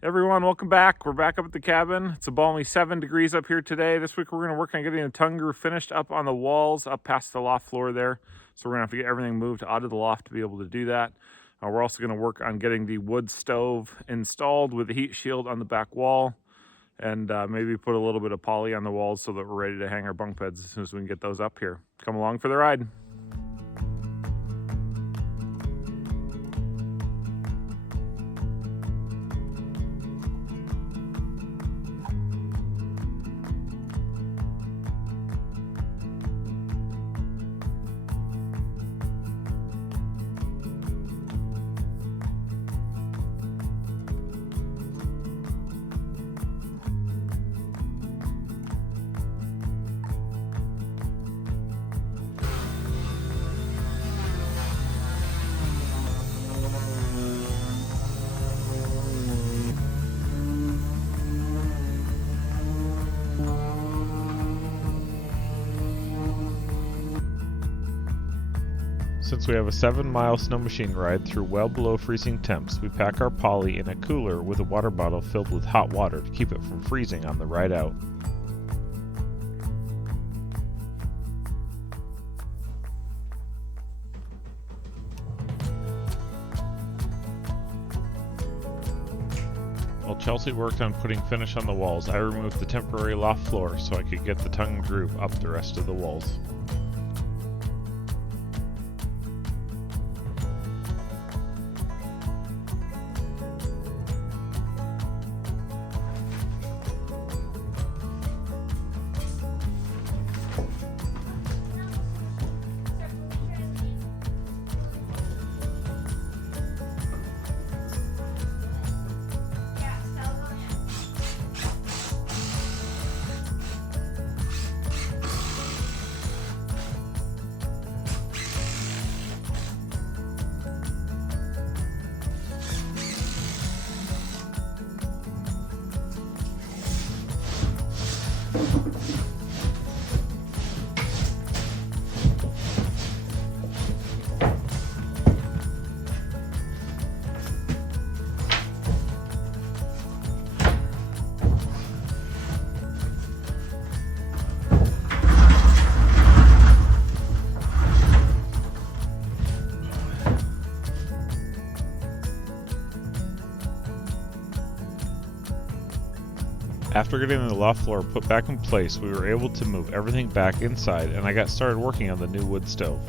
Everyone, welcome back. We're back up at the cabin. It's a balmy 7 degrees up here today. This week we're going to work on getting the tongue roof finished up on the walls, up past the loft floor there. So we're going to have to get everything moved out of the loft to be able to do that. We're also going to work on getting the wood stove installed with the heat shield on the back wall, and maybe put a little bit of poly on the walls so that we're ready to hang our bunk beds as soon as we can get those up here. Come along for the ride. Since we have a 7-mile snow machine ride through well below freezing temps, we pack our poly in a cooler with a water bottle filled with hot water to keep it from freezing on the ride out. While Chelsea worked on putting finish on the walls, I removed the temporary loft floor so I could get the tongue and groove up the rest of the walls. After getting the loft floor put back in place, we were able to move everything back inside and I got started working on the new wood stove.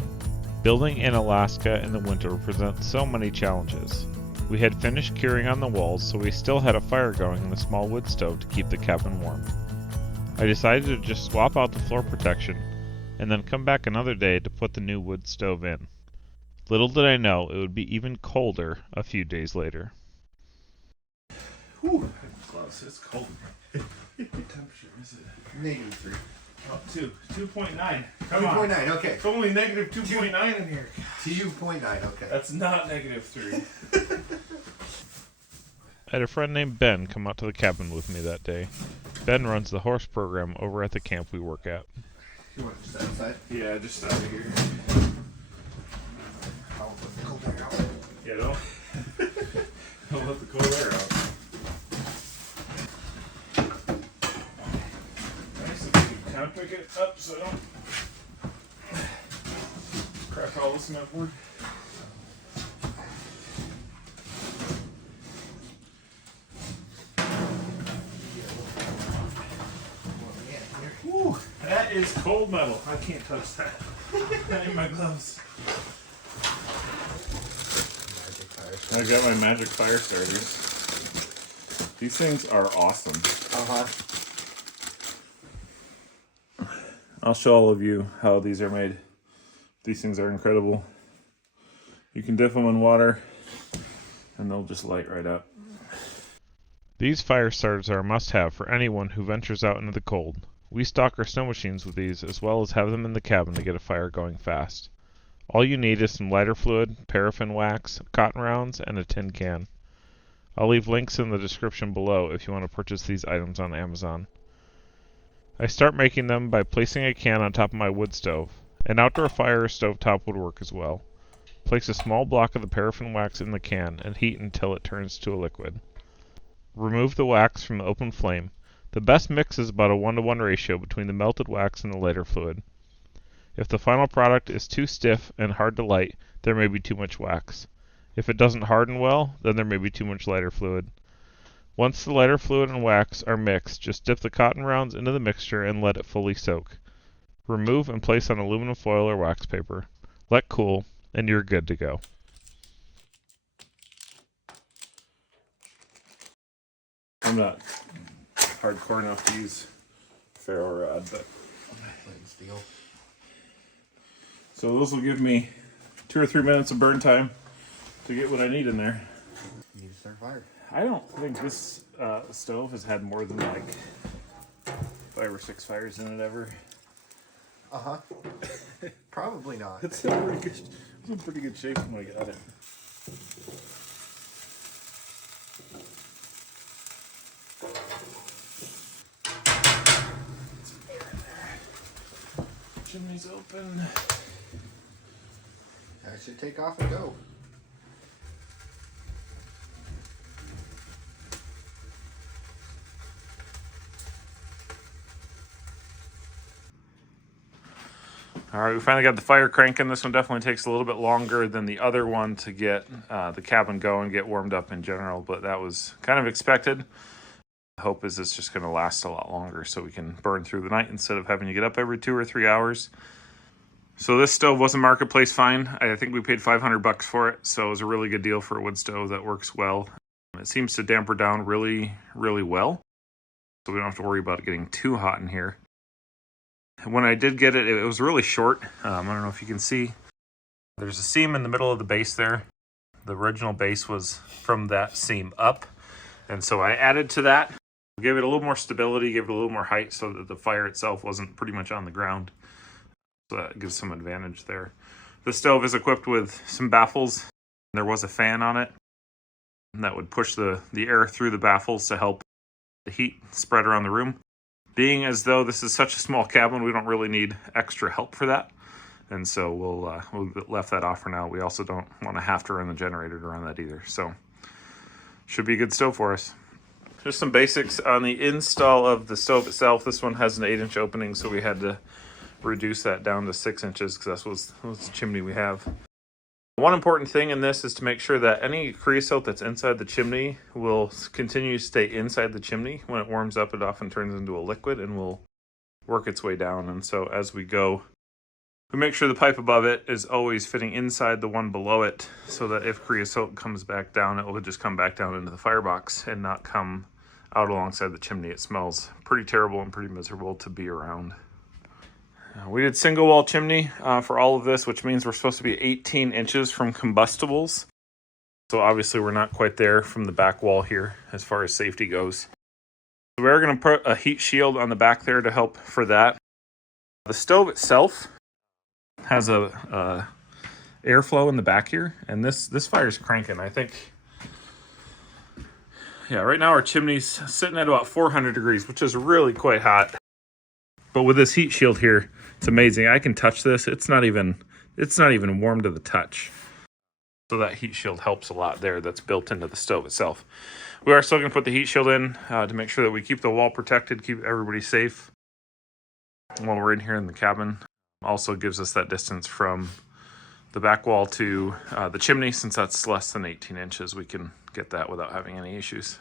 Building in Alaska in the winter presents so many challenges. We had finished curing on the walls, so we still had a fire going in the small wood stove to keep the cabin warm. I decided to just swap out the floor protection and then come back another day to put the new wood stove in. Little did I know it would be even colder a few days later. Whew, close. It's cold. What temperature is it? -3. Oh, 2.9. Come on. 2.9, okay. It's only negative 2.9 in here. 2.9, okay. That's not -3. I had a friend named Ben come out to the cabin with me that day. Ben runs the horse program over at the camp we work at. You want to stand outside? Yeah, just out of here. I'll put the cold air out. Yeah, don't let the cold air out. Nice if you can kind of pick it up so I don't crack all this cement board. Whew, that is cold metal. I can't touch that. I need my gloves. I got my magic fire starters. These things are awesome. I'll show all of you how these are made. These things are incredible. You can dip them in water and they'll just light right up. These fire starters are a must-have for anyone who ventures out into the cold. We stock our snow machines with these as well as have them in the cabin to get a fire going fast. All you need is some lighter fluid, paraffin wax, cotton rounds, and a tin can. I'll leave links in the description below if you want to purchase these items on Amazon. I start making them by placing a can on top of my wood stove. An outdoor fire or stovetop would work as well. Place a small block of the paraffin wax in the can and heat until it turns to a liquid. Remove the wax from the open flame. The best mix is about a 1-to-1 ratio between the melted wax and the lighter fluid. If the final product is too stiff and hard to light, there may be too much wax. If it doesn't harden well, then there may be too much lighter fluid. Once the lighter fluid and wax are mixed, just dip the cotton rounds into the mixture and let it fully soak. Remove and place on aluminum foil or wax paper. Let cool, and you're good to go. I'm not hardcore enough to use ferro rod, but Plain steel. so this will give me 2 or 3 minutes of burn time to get what I need in there. You need to start fire. I don't think this stove has had more than like 5 or 6 fires in it ever. Uh-huh. Probably not. It's in pretty good shape when I got it. Chimney's open. I should take off and go. All right, we finally got the fire cranking. This one definitely takes a little bit longer than the other one to get the cabin going, get warmed up in general, but that was kind of expected. The hope is it's just going to last a lot longer so we can burn through the night instead of having to get up every 2 or 3 hours. So this stove was a marketplace find. I think we paid $500 for it, so it was a really good deal for a wood stove that works well. It seems to damper down really, really well, so we don't have to worry about it getting too hot in here. When I did get it, it was really short. I don't know if you can see. There's a seam in the middle of the base there. The original base was from that seam up, and so I added to that. Gave it a little more stability, gave it a little more height so that the fire itself wasn't pretty much on the ground. So that gives some advantage there. The stove is equipped with some baffles. There was a fan on it that would push the air through the baffles to help the heat spread around the room. Being as though this is such a small cabin, we don't really need extra help for that. And so we'll left that off for now. We also don't want to have to run the generator to run that either. So should be a good stove for us. Just some basics on the install of the stove itself. This one has an 8-inch opening, so we had to reduce that down to 6 inches because that's the chimney we have. One important thing in this is to make sure that any creosote that's inside the chimney will continue to stay inside the chimney. When it warms up, it often turns into a liquid and will work its way down. And so as we go, we make sure the pipe above it is always fitting inside the one below it so that if creosote comes back down, it will just come back down into the firebox and not come out alongside the chimney. It smells pretty terrible and pretty miserable to be around. We did single wall chimney for all of this, which means we're supposed to be 18 inches from combustibles. So obviously we're not quite there from the back wall here as far as safety goes. So we're going to put a heat shield on the back there to help for that. The stove itself has a airflow in the back here, and this fire's cranking. I think, yeah, right now our chimney's sitting at about 400 degrees, which is really quite hot. But with this heat shield here, it's amazing. I can touch this. It's not even warm to the touch. So that heat shield helps a lot there. That's built into the stove itself. We are still going to put the heat shield in to make sure that we keep the wall protected, keep everybody safe while we're in here in the cabin. Also gives us that distance from the back wall to the chimney. Since that's less than 18 inches, we can get that without having any issues.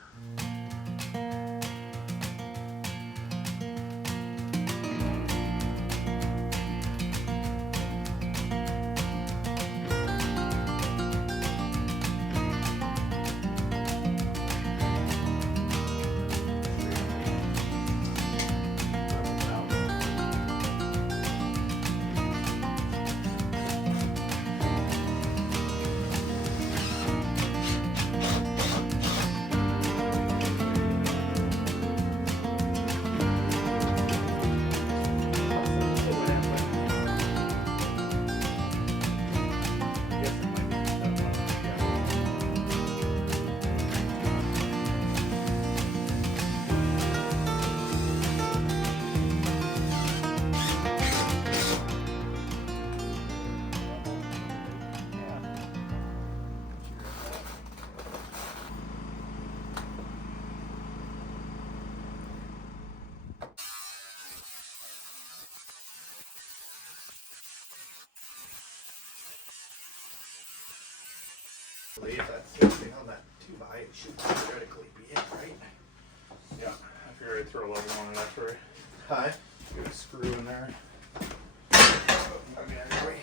If that's anything on that 2x, it should theoretically be it, right? Yeah, I figured I'd throw a level on it after Hi. I get a screw in there. Okay, anyway.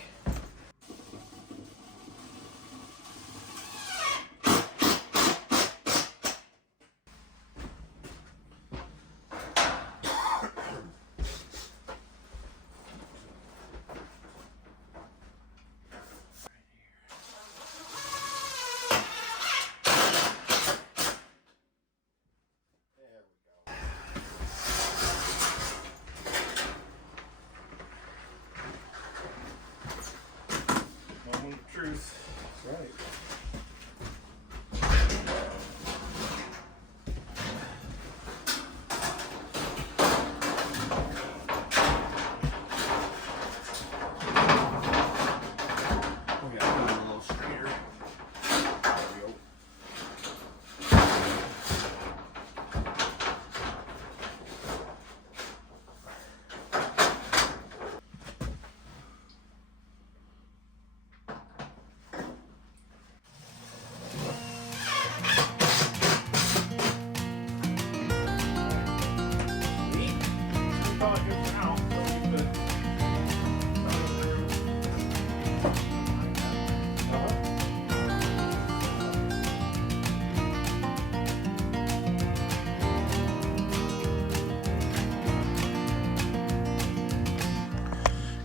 Moment of truth. That's right. Oh yeah, put it a little straighter. There we go.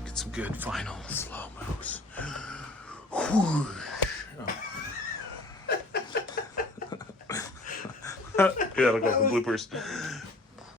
Get some good final slow moves. Yeah, that'll go for bloopers.